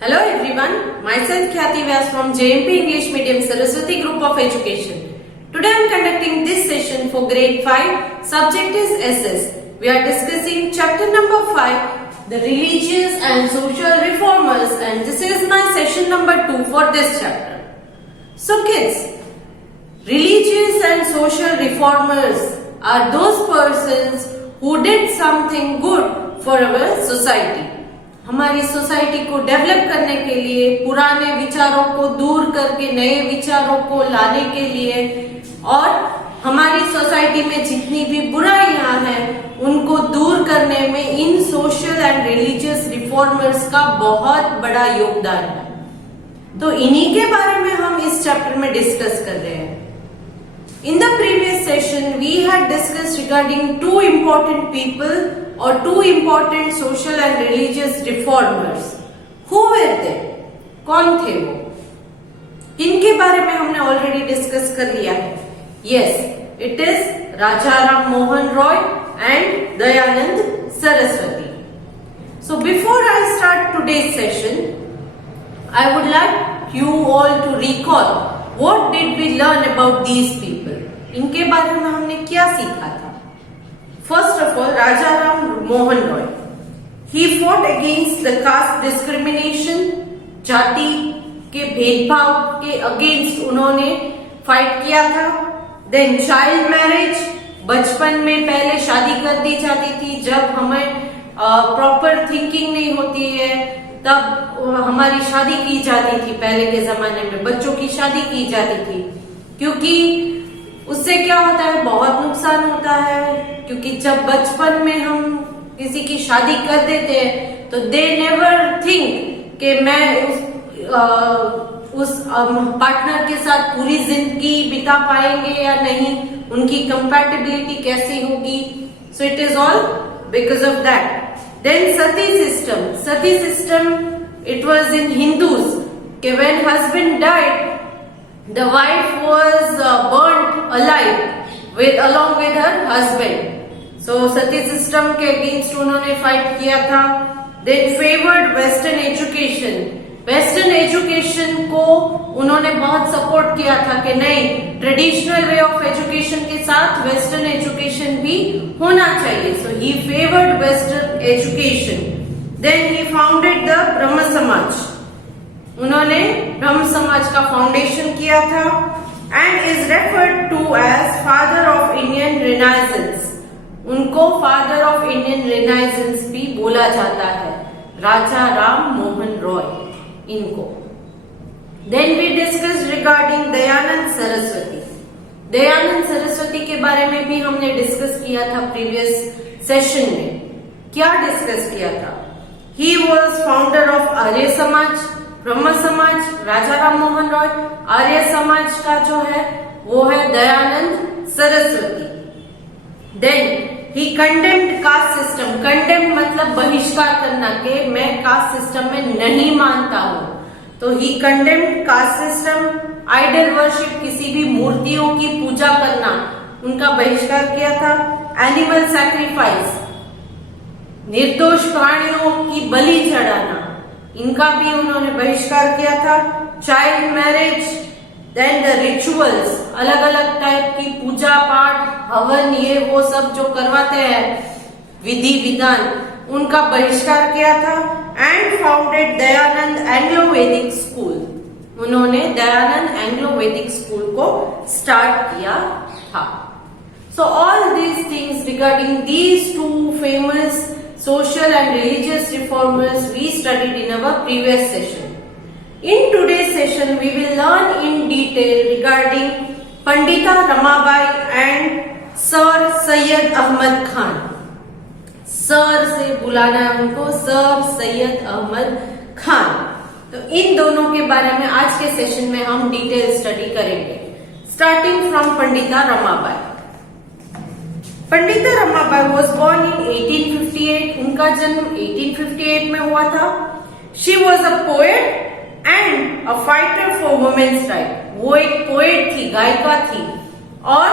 Hello everyone, myself Khyati Vyas from JMP English Medium Saraswati Group of Education. Today I am conducting this session for grade 5, subject is SS. We are discussing chapter number 5, the religious and social reformers, and this is my session number 2 for this chapter. So kids, religious and social reformers are those persons who did something good for our society. हमारी society को develop करने के लिए, पुराने विचारों को दूर करके नए विचारों को लाने के लिए और हमारी सोसाइटी में जितनी भी बुराइयां हैं उनको दूर करने में इन सोशल एंड रिलीजियस रिफॉर्मर्स का बहुत बड़ा योगदान है। तो इन्हीं के बारे में हम इस चैप्टर में डिस्कस कर रहे हैं। In the previous session, we had discussed regarding two important people or two important social and religious reformers. Who were they? कौन थे वो? इनके बारे में हमने ऑलरेडी डिस्कस कर लिया है. Yes, it is Raja Ram Mohan Roy and Dayanand Saraswati. So before I start today's session, I would like you all to recall what did we learn about these people. इनके बारे में हमने क्या सीखा था? First of all, Raja Ram Mohan Roy. He fought against the caste discrimination, जाति के भेदभाव के अगेंस्ट उन्होंने फाइट किया था. Then child marriage, बचपन में पहले शादी कर दी जाती थी. जब हमें प्रॉपर थिंकिंग नहीं होती है तब हमारी शादी की जाती थी. पहले के जमाने में बच्चों की शादी की जाती थी क्योंकि उससे क्या होता है, बहुत नुकसान होता है. क्योंकि जब बचपन में हम किसी की शादी कर देते हैं तो दे नेवर थिंक कि मैं उस पार्टनर के साथ पूरी जिंदगी बिता पाएंगे या नहीं, उनकी कंपैटिबिलिटी कैसी होगी. So it is all because of that. Then Sati system it was in Hindus कि when husband died the wife was burnt alive along with her husband. So Sati system के अगेंस्ट उन्होंने फाइट किया था. Then favored western education को उन्होंने बहुत support किया था कि नहीं, ट्रेडिशनल वे ऑफ एजुकेशन के साथ वेस्टर्न एजुकेशन भी होना चाहिए. So he favoured western education. Then he founded the Brahmo Samaj. उन्होंने ब्रह्म समाज का फाउंडेशन किया था and is referred to as father of Indian renaissance. उनको फादर ऑफ इंडियन रिनाइजेंस भी बोला जाता है, राजा राम मोहन रॉय इनको. Then we discuss regarding Dayanand Saraswati. Dayanand Saraswati के बारे में भी हमने डिस्कस किया था प्रीवियस सेशन में. क्या डिस्कस किया था? He was founder of Arya Samaj, ब्रह्म समाज, राजा राम मोहन रॉय. आर्य समाज का जो है वो है Dayanand Saraswati. Then he condemned caste system. Condemn मतलब बहिष्कार करना कि मैं कास्ट सिस्टम में नहीं मानता हूं. तो he condemned caste system. Idol worship, किसी भी मूर्तियों की पूजा करना, उनका बहिष्कार किया था. एनिमल सैक्रिफाइस, निर्दोष प्राणियों की बलि चढ़ाना, इनका भी उन्होंने बहिष्कार किया था. Child marriage, then the rituals, अलग अलग टाइप की पूजा पाठ, हवन, ये वो सब जो करवाते हैं विधि विधान, उनका बहिष्कार किया था. एंड फाउंडेड दयानंद एंग्लो वैदिक स्कूल. उन्होंने दयानंद एंग्लो वैदिक स्कूल को स्टार्ट किया था. So all these things regarding these two famous social and religious reformers we studied in our previous session. In today's session we will learn in detail regarding Pandita Ramabai and Sir Syed Ahmad Khan. Sir से बुलाना है उनको, sir Syed Ahmad Khan. तो इन दोनों के बारे में आज के सेशन में हम डिटेल स्टडी करेंगे. Starting from Pandita Ramabai. Pandita Ramabai was born इन 1858. उनका जन्म 1858 में हुआ था. She was a poet and a fighter for women's right. वो एक पोएट थी, गायिका थी, और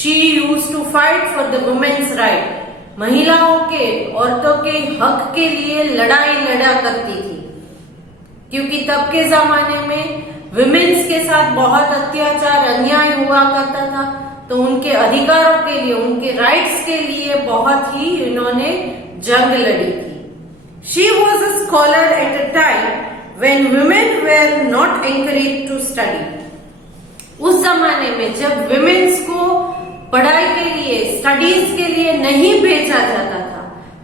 she used to fight for the women's right. महिलाओं के, औरतों के हक के लिए लड़ाई लड़ा करती थी, क्योंकि तब के जमाने में विमेन्स के साथ बहुत अत्याचार, अन्याय हुआ करता था। तो उनके अधिकारों के लिए, उनके राइट्स के लिए बहुत ही इन्होंने जंग लड़ी थी। She was a scholar at a time when women were not encouraged to study. उस जमाने में जब विमेन्स को पढ़ाई के लिए, स्टडीज के लिए नहीं भेजा जाता था,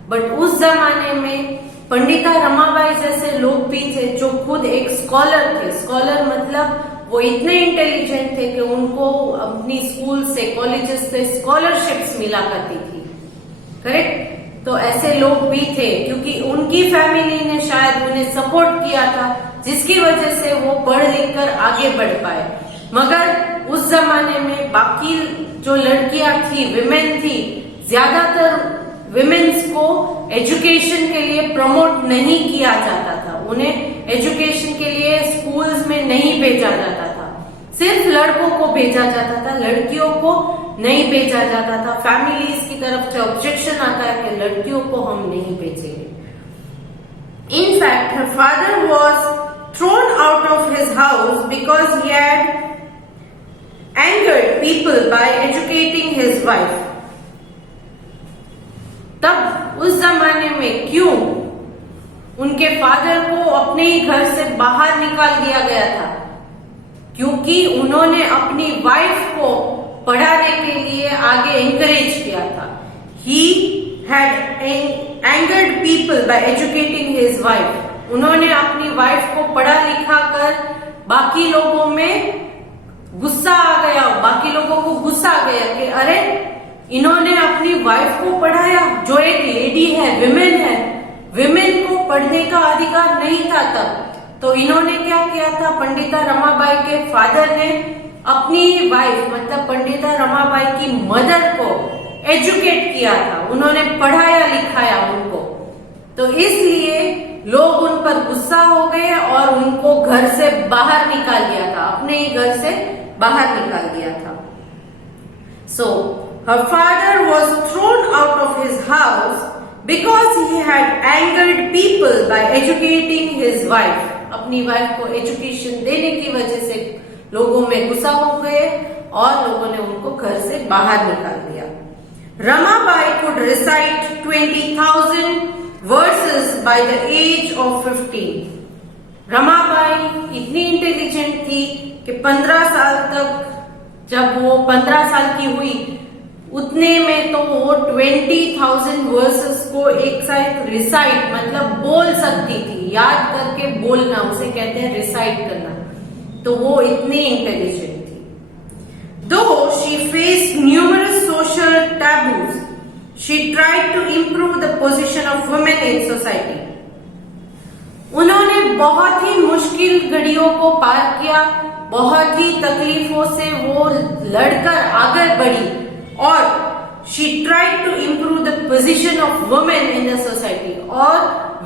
बट उस जमाने में पंडिता रमाबाई जैसे लोग भी थे जो खुद एक स्कॉलर थे। स्कॉलर मतलब वो इतने इंटेलिजेंट थे कि उनको अपनी स्कूल से, कॉलेजेस से स्कॉलरशिप्स मिला करती थी, करेक्ट। तो ऐसे लोग भी थे, क्योंकि उनकी फैमिली ने शायद उन्हें सपोर्ट किया था, जिसकी वजह से वो पढ़ लिख कर आगे बढ़ पाए। मगर उस जमाने में बाकी जो लड़कियां थी, विमेन थी, ज्यादातर विमेन्स को एजुकेशन के लिए प्रमोट नहीं किया जाता था। उन्हें एजुकेशन के लिए स्कूल्स में नहीं भेजा जाता था, सिर्फ लड़कों को भेजा जाता था, लड़कियों को नहीं भेजा जाता था। फैमिलीज की तरफ से ऑब्जेक्शन आता है कि लड़कियों को हम नहीं भेजेंगे। In fact, her father was thrown out of his house because he had angered people by educating his wife. तब उस जमाने में क्यों उनके फादर को अपने ही घर से बाहर निकाल दिया गया था? क्योंकि उन्होंने अपनी वाइफ को पढ़ाने के लिए आगे एनकरेज किया था। He had angered people by educating his wife. उन्होंने अपनी वाइफ को पढ़ा लिखा कर बाकी लोगों में गुस्सा आ गया, बाकी लोगों को गुस्सा आ गया कि अरे इन्होंने अपनी वाइफ को पढ़ाया, जो एक लेडी है, विमेन है, विमेन को पढ़ने का अधिकार नहीं था तब। तो इन्होंने क्या किया था, पंडिता रमाबाई के फादर ने अपनी वाइफ मतलब पंडिता रमाबाई की मदर को एजुकेट किया था, उन्होंने पढ़ाया लिखाया उनको। तो इसलिए लोग उन पर गुस्सा हो गए और उनको घर से बाहर निकाल दिया था, अपने ही घर से बाहर निकाल दिया था। So her father was thrown out of his house because he had angered people by educating his wife. अपनी वाइफ को एजुकेशन देने की वजह से लोगों में गुस्सा हो गए और लोगों ने उनको घर से बाहर निकाल दिया। Ramabai could recite 20,000 verses by the age of 15. Ramabai इतनी इंटेलिजेंट थी कि 15 साल तक, जब वो 15 साल की हुई, उतने में तो वो 20,000 वर्सेस को एक साथ रिसाइट मतलब बोल सकती थी, याद करके बोलना, उसे कहते हैं रिसाइट करना। तो वो इतनी इंटेलिजेंट थी। Though she faced numerous social taboos, she tried to improve the position of women in society. उन्होंने बहुत ही मुश्किल घड़ियों को पार किया, बहुत ही तकलीफों से वो लड़कर आगे बढ़ी और she tried to improve the position of women in the society. और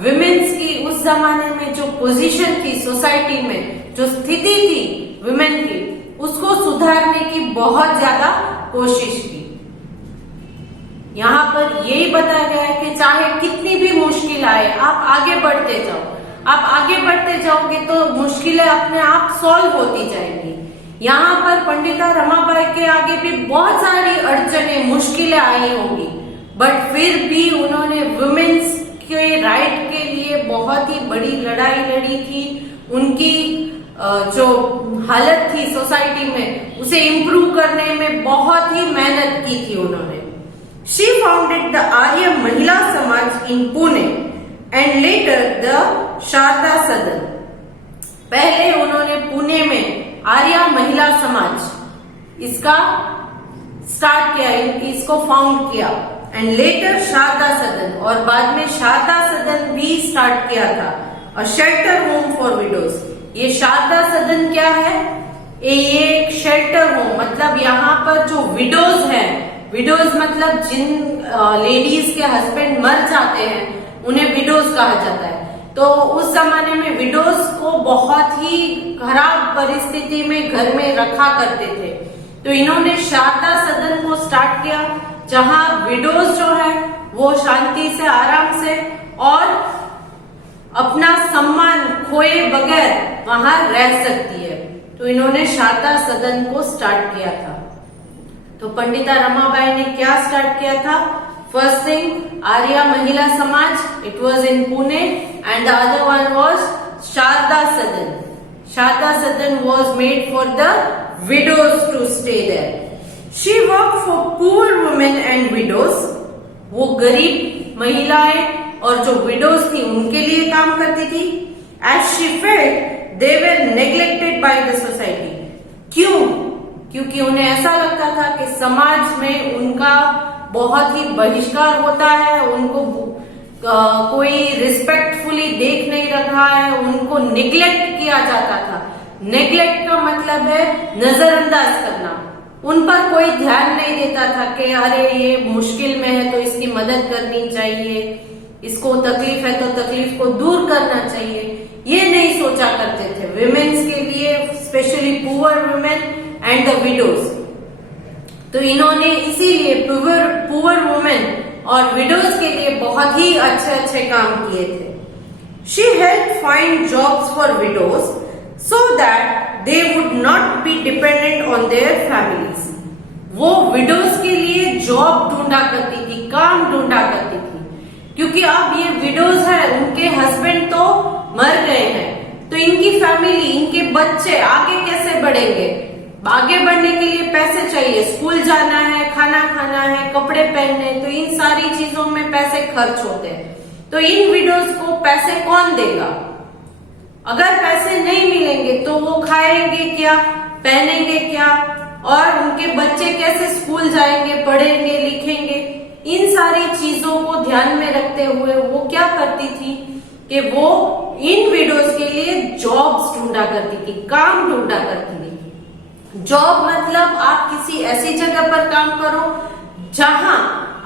विमेन्स की उस जमाने में जो पोजीशन थी सोसाइटी में, जो स्थिति थी विमेन की, उसको सुधारने की बहुत ज्यादा कोशिश की। यहाँ पर यही बताया गया है कि चाहे कितनी भी मुश्किल आए, आप आगे बढ़ते जाओ। आप आगे बढ़ते जाओगे तो मुश्किलें अपने आप सॉल्व होती जाएंगी। यहाँ पर पंडिता रमाबाई के आगे भी बहुत सारी अड़चने, मुश्किलें आई होंगी, बट फिर भी उन्होंने वुमेन्स के राइट के लिए बहुत ही बड़ी लड़ाई लड़ी थी। उनकी जो हालत थी सोसाइटी में, उसे इम्प्रूव करने में बहुत ही मेहनत की थी उन्होंने। She founded the Arya Mahila Samaj in Pune and later the Sharada Sadan. पहले उन्होंने पुणे में आर्य महिला समाज इसका स्टार्ट किया, इसको फाउंड किया, एंड लेटर शारदा सदन, और बाद में शारदा सदन भी स्टार्ट किया था, a shelter home for widows. ये शारदा सदन क्या है? ये एक शेल्टर होम, मतलब यहाँ पर जो विडोज हैं, विडोज मतलब जिन लेडीज के हस्बैंड मर जाते हैं उन्हें विडोज कहा जाता है। तो उस जमाने में विडोज को बहुत ही खराब परिस्थिति में घर में रखा करते थे। तो इन्होंने शारदा सदन को स्टार्ट किया, जहां विडोज जो है वो शांति से, आराम से और अपना सम्मान खोए बगैर वहां रह सकती है। तो इन्होंने शारदा सदन को स्टार्ट किया था। तो पंडिता रमाबाई ने क्या स्टार्ट किया था? First thing, Arya Mahila Samaj, it was in Pune, and the other one was Sharda Sadan. Sharda Sadan was made for the widows to stay there. She worked for poor women and widows. वो गरीब महिलाएं और जो widows थी उनके लिए काम करती थी. As she felt they were neglected by the society. क्यों? क्योंकि उन्हें ऐसा लगता था कि समाज में उनका बहुत ही बहिष्कार होता है, उनको कोई रिस्पेक्टफुली देख नहीं रहा है, उनको निग्लेक्ट किया जाता था. नेग्लेक्ट का मतलब है नजरअंदाज करना. उन पर कोई ध्यान नहीं देता था कि अरे ये मुश्किल में है तो इसकी मदद करनी चाहिए, इसको तकलीफ है तो तकलीफ को दूर करना चाहिए, ये नहीं सोचा करते थे. विमेन्स के लिए, specially poor women and the widows. तो इन्होंने इसीलिए पुअर वुमेन और विडोज के लिए बहुत ही अच्छे अच्छे काम किए थे. She help find jobs for widows so that they would not be dependent on their families. वो विडोज के लिए जॉब ढूंढा करती थी, काम ढूंढा करती थी, क्योंकि अब ये विडोज है, उनके हस्बैंड तो मर गए हैं, तो इनकी फैमिली, इनके बच्चे आगे कैसे बढ़ेंगे? आगे बढ़ने के लिए पैसे चाहिए, स्कूल जाना है, खाना खाना है, कपड़े पहनने, तो इन सारी चीजों में पैसे खर्च होते हैं. तो इन विडोज को पैसे कौन देगा? अगर पैसे नहीं मिलेंगे तो वो खाएंगे क्या, पहनेंगे क्या, और उनके बच्चे कैसे स्कूल जाएंगे, पढ़ेंगे, लिखेंगे? इन सारी चीजों को ध्यान में रखते हुए वो क्या करती थी कि वो इन विडोज के लिए जॉब्स ढूंढा करती थी, काम ढूंढा करती थी. जॉब मतलब आप किसी ऐसी जगह पर काम करो जहां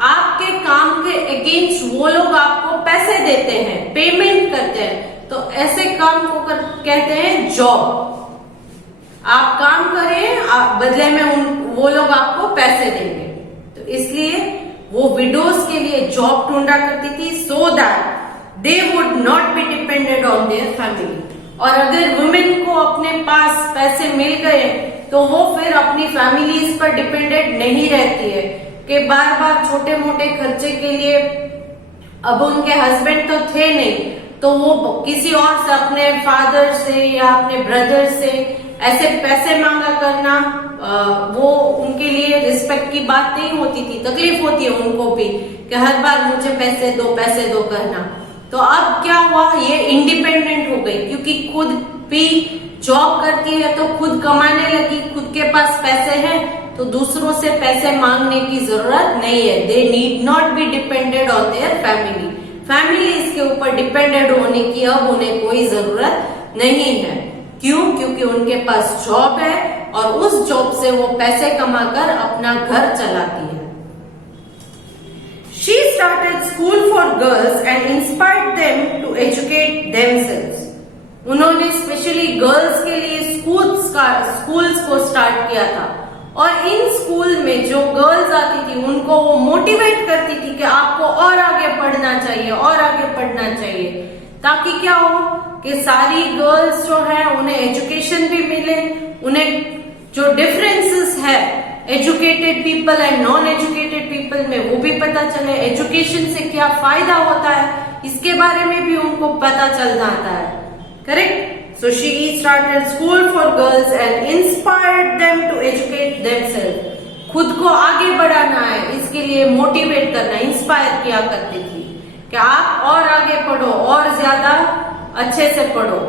आपके काम के अगेंस्ट वो लोग आपको पैसे देते हैं, पेमेंट करते हैं, तो ऐसे काम को कहते हैं जॉब. आप काम करें, बदले में वो लोग आपको पैसे देंगे. तो इसलिए वो विडोज के लिए जॉब ढूंढा करती थी so that they would not be dependent on their family. और अगर वुमेन को अपने पास पैसे मिल गए तो वो फिर अपनी फैमिलीज पर डिपेंडेंट नहीं रहती है कि बार बार छोटे मोटे खर्चे के लिए, अब उनके हस्बैंड तो थे नहीं तो वो किसी और से, अपने फादर से या अपने ब्रदर से ऐसे पैसे मांगा करना, वो उनके लिए रिस्पेक्ट की बात नहीं होती थी. तकलीफ होती है उनको भी कि हर बार मुझे पैसे दो करना. तो अब क्या हुआ, ये इंडिपेंडेंट हो गई, क्योंकि खुद भी जॉब करती है तो खुद कमाने लगी, खुद के पास पैसे हैं तो दूसरों से पैसे मांगने की जरूरत नहीं है. They need not be depended on their family. Family इसके ऊपर डिपेंडेड होने की अब उन्हें कोई जरूरत नहीं है. क्यों? क्योंकि उनके पास जॉब है और उस जॉब से वो पैसे कमाकर अपना घर चलाती है. She started school for girls and inspired them to educate themselves. उन्होंने स्पेशली गर्ल्स के लिए स्कूल्स को स्टार्ट किया था, और इन स्कूल में जो गर्ल्स आती थी उनको वो मोटिवेट करती थी कि आपको और आगे पढ़ना चाहिए, और आगे पढ़ना चाहिए, ताकि क्या हो कि सारी गर्ल्स जो है उन्हें एजुकेशन भी मिले, उन्हें जो डिफरेंसेस है educated people and non educated people में वो भी पता चले, एजुकेशन से क्या फायदा होता है इसके बारे में भी उनको पता चल जाता है. Correct? So she started school for girls and inspired them to educate themselves. खुद को आगे बढ़ाना है, इसके लिए मोटिवेट करना, इंस्पायर किया करती थी कि आप और आगे पढ़ो, और ज्यादा अच्छे से पढ़ो.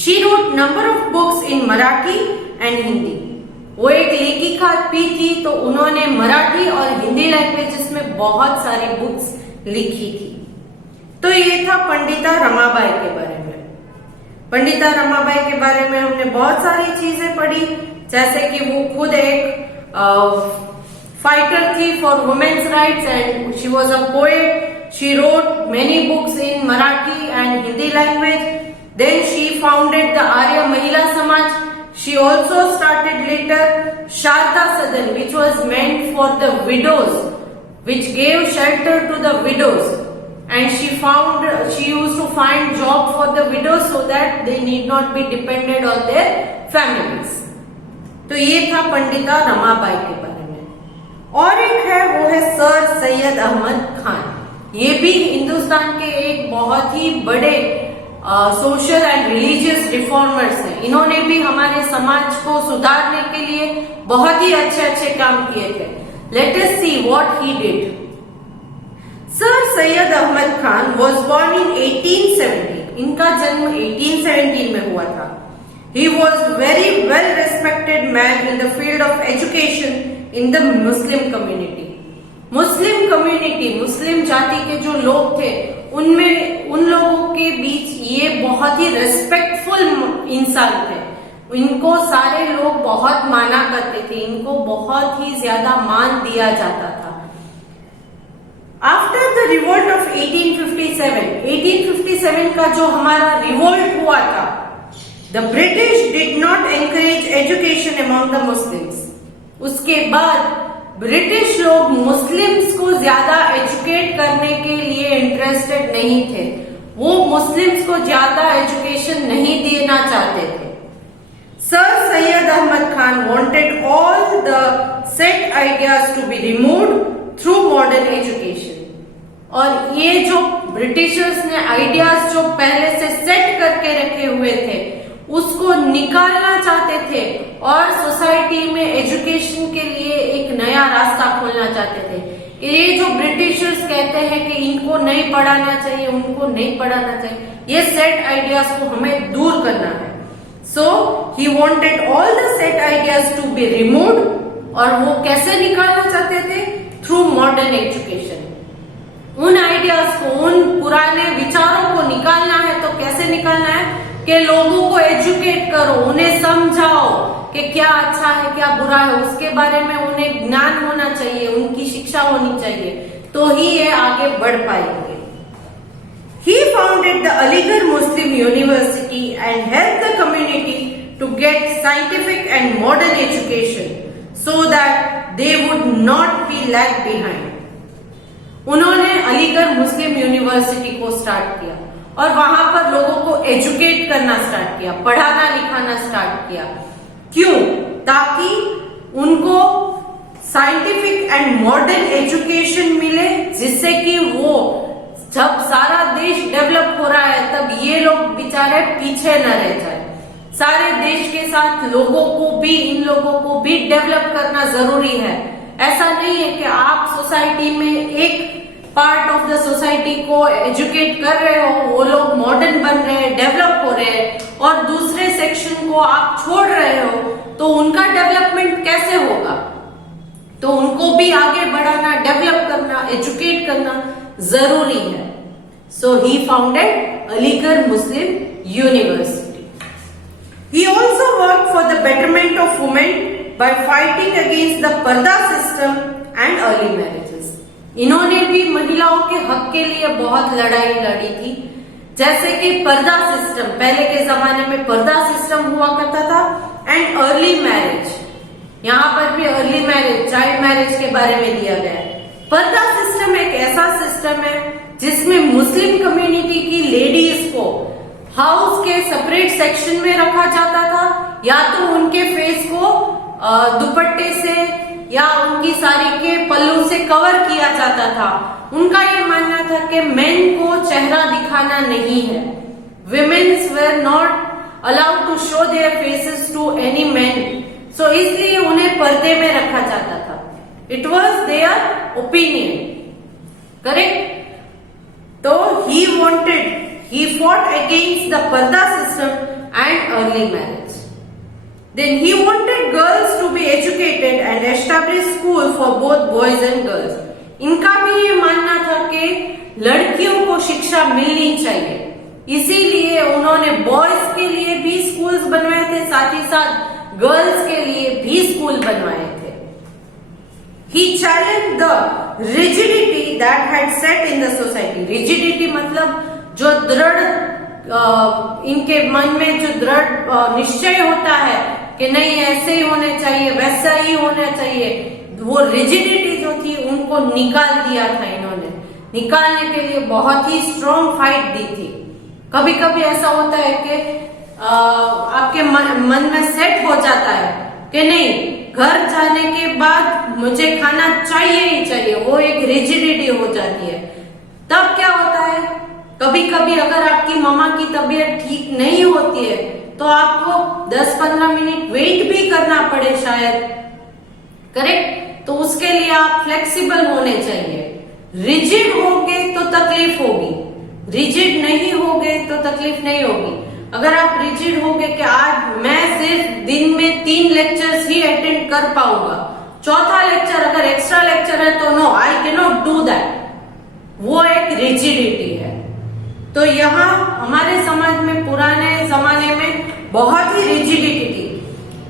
She wrote number of books in Marathi and Hindi. वो एक लेखिका भी थी, तो उन्होंने मराठी और हिंदी लैंग्वेजेस में बहुत सारी बुक्स लिखी थी. तो ये था पंडिता रमाबाई के बारे में. पंडिता रमाबाई के बारे में हमने बहुत सारी चीजें पढ़ी, जैसे कि वो खुद एक फाइटर थी for women's rights and she was a poet. She wrote many books in Marathi and Hindi language. Then she founded the Arya Mahila Samaj. She also started later Sharda Sadan, which was meant for the widows which gave shelter to the widows, and she used to find job for the widows so that they need not be dependent on their families. तो ये था पंडिता रमाबाई के बारे में। और एक है, वो है सर सैयद अहमद खान। ये भी हिंदुस्तान के एक बहुत ही बड़े सोशल एंड रिलीजियस रिफॉर्मर्स हैं। इन्होंने भी हमारे समाज को सुधारने के लिए बहुत ही अच्छे अच्छे काम किए थे। Let us see what he did. Sir Syed Ahmad Khan was born in 1870। इनका जन्म 1817 में हुआ था। He was very well respected man in the field of education in the Muslim community. Muslim community, मुस्लिम जाति के जो लोग थे, उन लोगों के बीच ये बहुत ही रेस्पेक्टफुल इंसान थे। इनको सारे लोग बहुत माना करते थे, इनको बहुत ही ज्यादा मान दिया जाता था। आफ्टर द रिवोल्ट ऑफ 1857 का जो हमारा रिवोल्ट हुआ था, the British did not encourage education among the Muslims. उसके बाद ब्रिटिश लोग मुस्लिम्स को ज्यादा एजुकेट करने के लिए इंटरेस्टेड नहीं थे। वो मुस्लिम्स को ज्यादा एजुकेशन नहीं देना चाहते थे। Sir Syed Ahmad Khan wanted all the set ideas to be removed through modern education. और ये जो ब्रिटिशर्स ने आइडियाज जो पहले से सेट करके रखे हुए थे, उसको निकालना चाहते थे और सोसाइटी में एजुकेशन के लिए एक नया रास्ता खोलना चाहते थे। कि ये जो ब्रिटिशर्स कहते हैं कि इनको नहीं पढ़ाना चाहिए, उनको नहीं पढ़ाना चाहिए, ये सेट आइडियाज को हमें दूर करना है। So he wanted all the set ideas to be removed. और वो कैसे निकालना चाहते थे? Through modern education. उन आइडियाज को, उन पुराने विचारों को निकालना है तो कैसे निकालना है? कि लोगों को एजुकेट करो, उन्हें समझाओ कि क्या अच्छा है क्या बुरा है, उसके बारे में उन्हें ज्ञान होना चाहिए, उनकी शिक्षा होनी चाहिए, तो ही ये आगे बढ़ पाएंगे। He founded the Aligarh Muslim University and helped the community to get scientific and modern education so that they would not be lag behind. उन्होंने अलीगढ़ मुस्लिम यूनिवर्सिटी को स्टार्ट किया और वहां पर लोगों को एजुकेट करना स्टार्ट किया, पढ़ाना लिखाना स्टार्ट किया। क्यों? ताकि उनको साइंटिफिक एंड मॉडर्न एजुकेशन मिले, जिससे कि वो जब सारा देश डेवलप हो रहा है तब ये लोग बेचारे पीछे न रह जाए। सारे देश के साथ लोगों को भी, इन लोगों को भी डेवलप करना जरूरी है। ऐसा नहीं है कि आप सोसाइटी में एक पार्ट ऑफ द सोसाइटी को एजुकेट कर रहे हो, वो लोग मॉडर्न बन रहे हैं, डेवलप हो रहे हैं, और दूसरे सेक्शन को आप छोड़ रहे हो, तो उनका डेवलपमेंट कैसे होगा? तो उनको भी आगे बढ़ाना, डेवलप करना, एजुकेट करना जरूरी है। So he founded Aligarh Muslim University. He also work for the betterment of women by fighting against the purdah system and early marriages. इन्होंने भी महिलाओं के हक के लिए बहुत लड़ाई लड़ी थी। जैसे कि पर्दा सिस्टम, पहले के जमाने में पर्दा सिस्टम हुआ करता था, एंड अर्ली मैरिज। यहाँ पर भी अर्ली मैरिज, चाइल्ड मैरिज के बारे में दिया गया है। पर्दा सिस्टम एक ऐसा सिस्टम है जिसमें मुस्लिम कम्युनिटी की लेडीज को हाउस के सेपरेट सेक्शन में रखा जाता था, या तो उनके फेस को दुपट्टे से या उनकी साड़ी के पल्लू से कवर किया जाता था। उनका ये मानना था कि मेन को चेहरा दिखाना नहीं है। Womens were not allowed to show their faces to any man, so इसलिए उन्हें पर्दे में रखा जाता था। It was their opinion, correct? तो he fought against the पर्दा system and early marriage. Then he wanted girls to be educated and establish school for both boys and girls. इनका भी ये मानना था कि लड़कियों को शिक्षा मिलनी चाहिए, इसीलिए उन्होंने बॉयज के लिए भी स्कूल्स बनवाए थे, साथ ही साथ गर्ल्स के लिए भी स्कूल बनवाए थे। He challenged the rigidity that had set in the society. Rigidity मतलब जो दृढ़, इनके मन में जो दृढ़ निश्चय होता है कि नहीं ऐसे ही होने चाहिए, वैसा ही होना चाहिए, वो रिजिडिटी जो थी उनको निकाल दिया था इन्होंने। निकालने के लिए बहुत ही स्ट्रॉन्ग फाइट दी थी। कभी कभी ऐसा होता है कि आपके मन में सेट हो जाता है कि नहीं, घर जाने के बाद मुझे खाना चाहिए ही चाहिए, वो एक रिजिडिटी हो जाती है। तब क्या होता है, कभी कभी अगर आपकी मम्मा की तबीयत ठीक नहीं होती है तो आपको 10-15 मिनट वेट भी करना पड़े शायद, करेक्ट। तो उसके लिए आप फ्लेक्सिबल होने चाहिए। रिजिड होगे तो तकलीफ होगी, रिजिड नहीं होगे तो तकलीफ नहीं होगी। अगर आप रिजिड होगे कि आज मैं सिर्फ दिन में 3 लेक्चर्स ही अटेंड कर पाऊंगा, चौथा लेक्चर अगर एक्स्ट्रा लेक्चर है तो no, I can not do that, वो एक रिजिडिटी है। तो यहाँ हमारे समाज में पुराने जमाने में बहुत ही रिजिडिटी थी,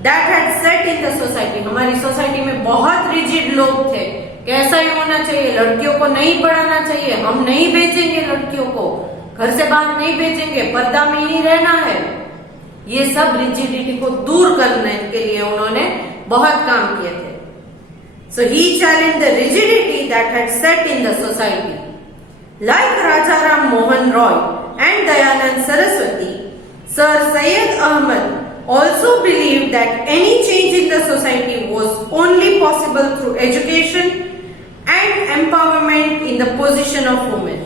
that had set in the society. हमारी सोसाइटी में बहुत रिजिड लोग थे कि ऐसा ही होना चाहिए, लड़कियों को नहीं पढ़ाना चाहिए, हम नहीं भेजेंगे लड़कियों को, घर से बाहर नहीं भेजेंगे, पर्दा में ही रहना है। ये सब रिजिडिटी को दूर करने के लिए उन्होंने बहुत काम किए थे। So he challenged the rigidity that had set in the society. Like Raja Ram Mohan Roy and Dayanand Saraswati, Sir Syed Ahmad also believed that any change in the society was only possible through education and empowerment in the position of women.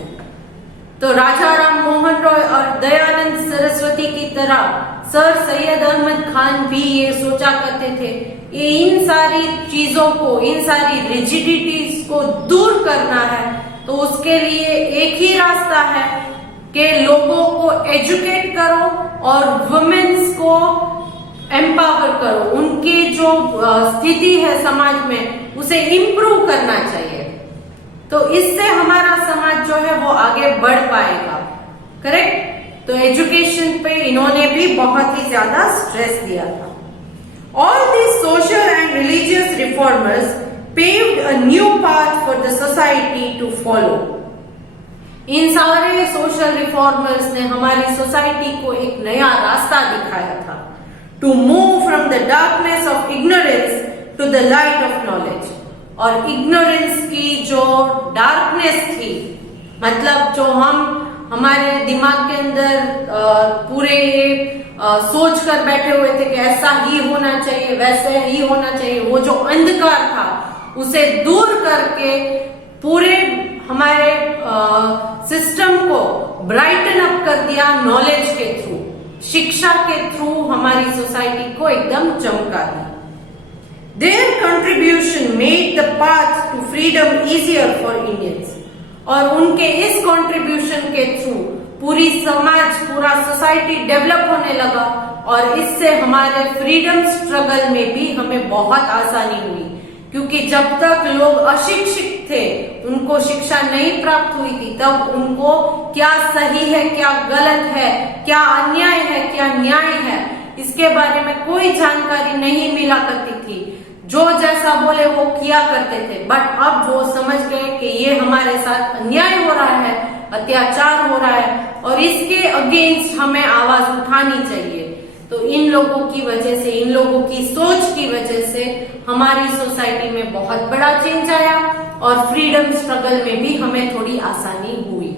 तो राजा राम मोहन रॉय और दयानंद सरस्वती की तरह sir Syed Ahmad Khan भी ये सोचा करते थे, ये इन सारी चीजों को, इन सारी रिजिडिटीज को दूर करना है। तो उसके लिए एक ही रास्ता है कि लोगों को एजुकेट करो और वुमेन्स को एम्पावर करो, उनकी जो स्थिति है समाज में उसे इम्प्रूव करना चाहिए। तो इससे हमारा समाज जो है वो आगे बढ़ पाएगा, करेक्ट। तो एजुकेशन पे इन्होंने भी बहुत ही ज्यादा स्ट्रेस दिया था। All this social and religious reformers paved a new path for the society to follow. इन सारे सोशल रिफॉर्मर्स ने हमारी सोसाइटी को एक नया रास्ता दिखाया था, to move from the darkness of ignorance to the light of knowledge. और इग्नोरेंस की जो डार्कनेस थी, मतलब जो हम हमारे दिमाग के अंदर पूरे सोच कर बैठे हुए थे कि ऐसा ही होना चाहिए, वैसे ही होना चाहिए, वो जो अंधकार था उसे दूर करके पूरे हमारे सिस्टम को ब्राइटन अप कर दिया नॉलेज के थ्रू, शिक्षा के थ्रू हमारी सोसाइटी को एकदम चमका दी। Their contribution made the path to freedom easier for Indians. और उनके इस कंट्रीब्यूशन के थ्रू पूरी समाज, पूरा सोसाइटी डेवलप होने लगा और इससे हमारे फ्रीडम स्ट्रगल में भी हमें बहुत आसानी हुई। क्योंकि जब तक लोग अशिक्षित थे, उनको शिक्षा नहीं प्राप्त हुई थी, तब उनको क्या सही है, क्या गलत है, क्या अन्याय है, क्या न्याय है, इसके बारे में कोई जानकारी नहीं मिला करती थी। जो जैसा बोले वो किया करते थे। बट अब वो समझ गए कि ये हमारे साथ अन्याय हो रहा है, अत्याचार हो रहा है और इसके अगेंस्ट हमें आवाज उठानी चाहिए। तो इन लोगों की वजह से, इन लोगों की सोच की वजह से हमारी सोसाइटी में बहुत बड़ा चेंज आया और फ्रीडम स्ट्रगल में भी हमें थोड़ी आसानी हुई।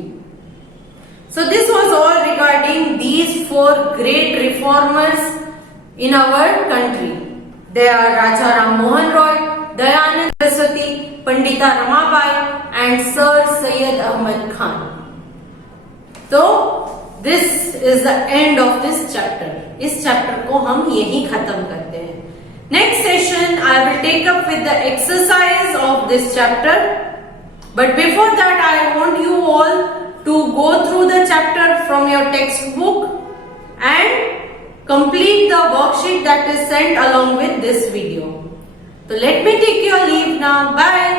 So this was all regarding these 4 great reformers in our country. They are Raja Ram Mohan Roy, Dayanand Saraswati, Pandita Ramabai and sir Syed Ahmad Khan. तो this is the end of this chapter. इस चैप्टर को हम यही खत्म करते हैं। Next session I will take up with the exercise of this chapter, but before that I want you all to go through the chapter from your text book and complete the worksheet that is sent along with this video. So let me take your leave now. Bye.